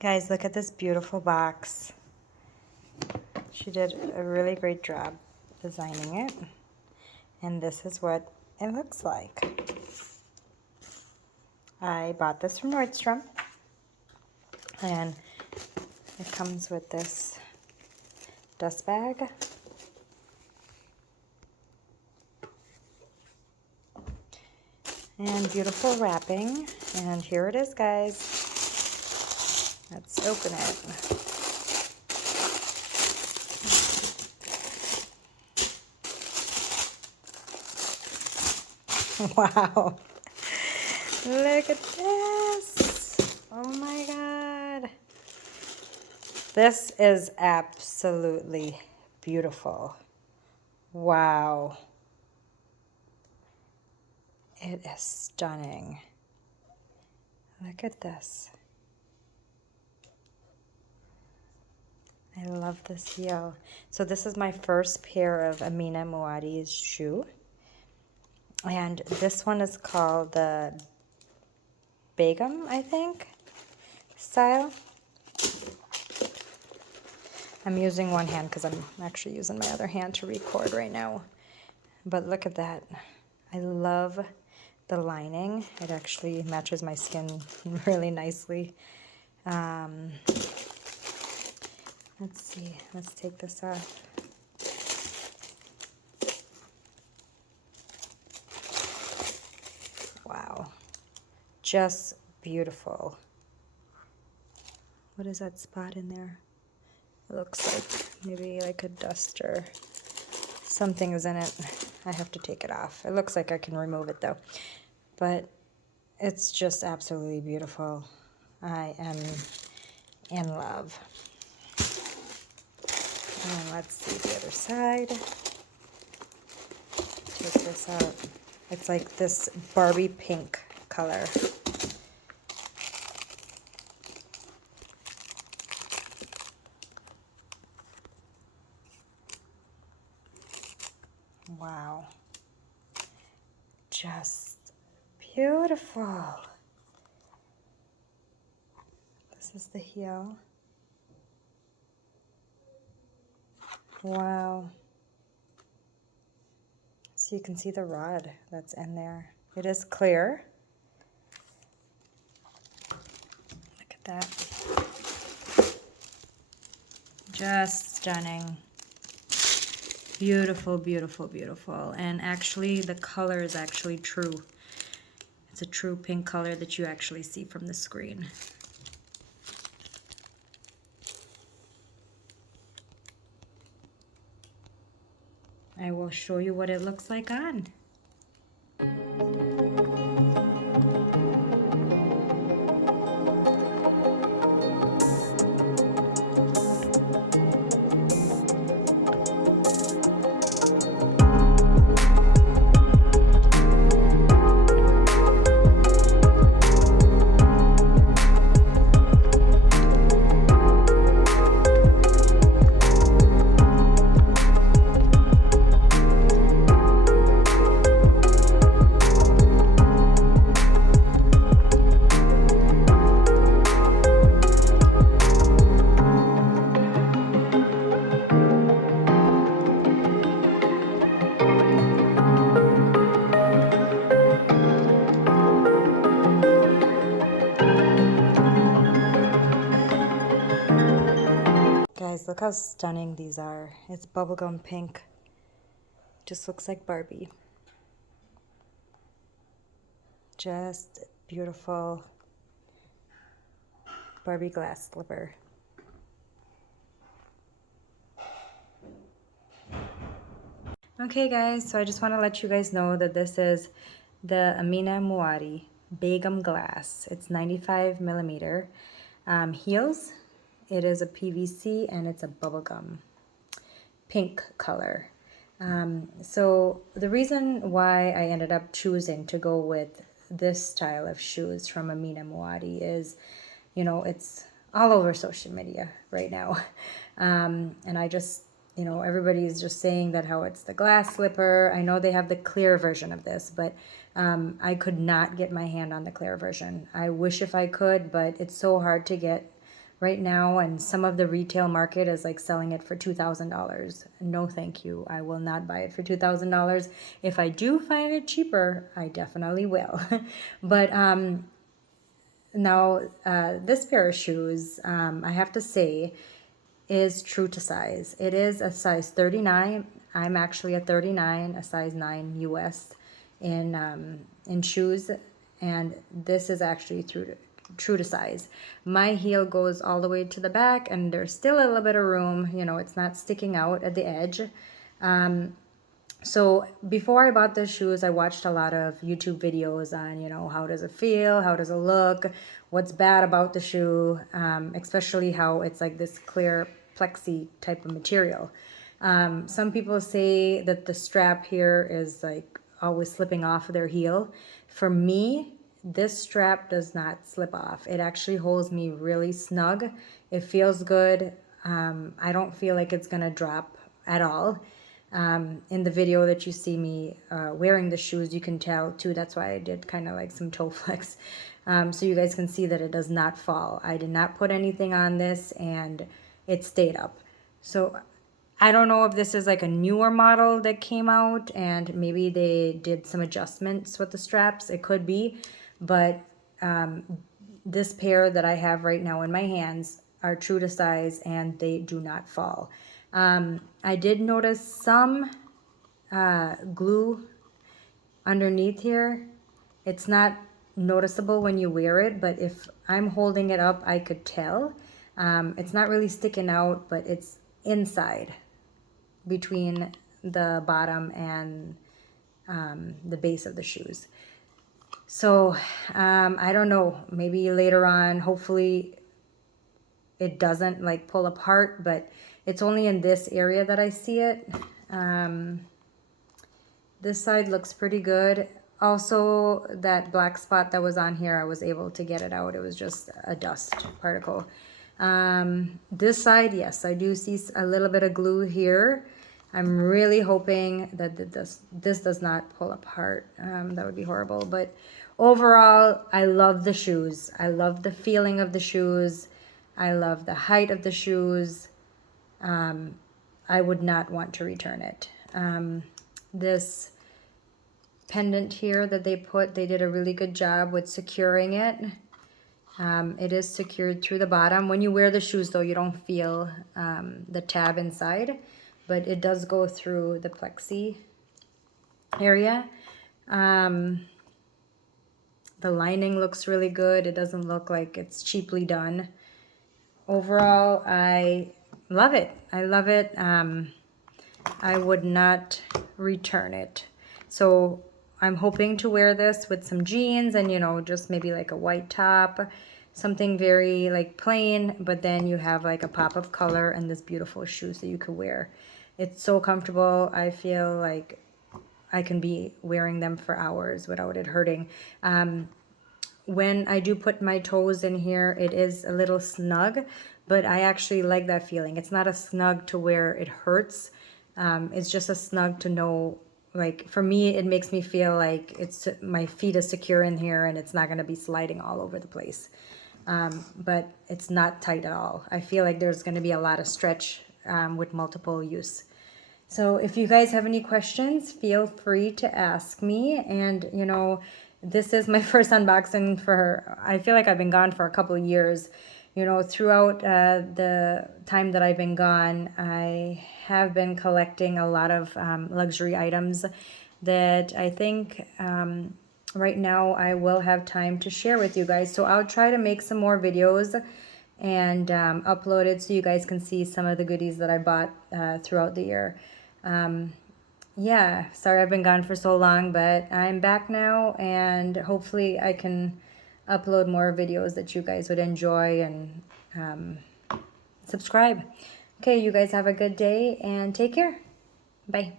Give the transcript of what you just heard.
Guys, look at this beautiful box. She did a really great job designing it. And this is what it looks like. I bought this from Nordstrom. And it comes with this dust bag. And beautiful wrapping. And here it is, guys. Let's open it. Wow. Look at this. Oh my God. This is absolutely beautiful. Wow. It is stunning. Look at this. I love this heel. So this is my first pair of Amina Muaddi's shoe. And this one is called the Begum, I think, style. I'm using one hand because I'm actually using my other hand to record right now. But look at that. I love the lining. It actually matches my skin really nicely. Let's see. Let's take this off. Wow. Just beautiful. What is that spot in there? It looks like maybe like a dust or something is in it. I have to take it off. It looks like I can remove it though. But it's just absolutely beautiful. I am in love. And let's see the other side. Take this out. It's like this Barbie pink color. Wow. Just beautiful. This is the heel. Wow. So you can see the rod that's in there. It is clear. Look at that. Just stunning. Beautiful, beautiful, beautiful. And actually the color is actually true. It's a true pink color that you actually see from the screen. I will show you what it looks like on. Guys, look how stunning these are. It's bubblegum pink. Just looks like Barbie. Just beautiful Barbie glass slipper. Okay guys, so I just want to let you guys know that this is the Amina Muaddi Begum glass. It's 95 millimeter heels. It is a PVC and it's a bubblegum pink color. So the reason why I ended up choosing to go with this style of shoes from Amina Muaddi is, you know, it's all over social media right now. And I just, you know, everybody's just saying that how it's the glass slipper. I know they have the clear version of this, but I could not get my hand on the clear version. I wish if I could, but it's so hard to get right now, and some of the retail market is like selling it for $2,000. No, thank you. I will not buy it for $2,000. If I do find it cheaper, I definitely will. But now this pair of shoes, I have to say, is true to size. It is a size 39. I'm actually a 39, a size 9 US in shoes, and this is actually true to size. My heel goes all the way to the back, and there's still a little bit of room. You know, it's not sticking out at the edge. So before I bought the shoes, I watched a lot of YouTube videos on, you know, how does it feel, how does it look, what's bad about the shoe, especially how it's like this clear plexi type of material. Some people say that the strap here is like always slipping off their heel. For me, this strap does not slip off. It actually holds me really snug. It feels good. I don't feel like it's gonna drop at all. In the video that you see me wearing the shoes, you can tell too. That's why I did kind of like some toe flex. So you guys can see that it does not fall. I did not put anything on this, and it stayed up. So I don't know if this is like a newer model that came out and maybe they did some adjustments with the straps. It could be, but this pair that I have right now in my hands are true to size and they do not fall. I did notice some glue underneath here. It's not noticeable when you wear it, but if I'm holding it up, I could tell. It's not really sticking out, but it's inside between the bottom and the base of the shoes. So I don't know, maybe later on, hopefully it doesn't like pull apart, but it's only in this area that I see it. This side looks pretty good. Also, that black spot that was on here, I was able to get it out. It was just a dust particle. This side, yes, I do see a little bit of glue here. I'm really hoping that this does not pull apart. That would be horrible. But overall, I love the shoes. I love the feeling of the shoes. I love the height of the shoes. I would not want to return it. This pendant here that they did a really good job with securing it. It is secured through the bottom. When you wear the shoes, though, you don't feel the tab inside, but it does go through the plexi area. The lining looks really good. It doesn't look like it's cheaply done. Overall, I love it. I love it. I would not return it. So I'm hoping to wear this with some jeans and, you know, just maybe like a white top, something very like plain, but then you have like a pop of color and this beautiful shoes that you could wear. It's so comfortable. I feel like I can be wearing them for hours without it hurting. When I do put my toes in here, it is a little snug, but I actually like that feeling. It's not a snug to where it hurts. It's just a snug to know, like, for me, it makes me feel like my feet are secure in here and it's not going to be sliding all over the place. But it's not tight at all. I feel like there's going to be a lot of stretch with multiple use. So if you guys have any questions, feel free to ask me. And, you know, this is my first unboxing for, I feel like I've been gone for a couple of years. You know, throughout the time that I've been gone, I have been collecting a lot of luxury items that I think right now I will have time to share with you guys. So I'll try to make some more videos and upload it so you guys can see some of the goodies that I bought throughout the year. Yeah, sorry I've been gone for so long, but I'm back now and hopefully I can upload more videos that you guys would enjoy and subscribe. Okay, you guys have a good day and take care. Bye.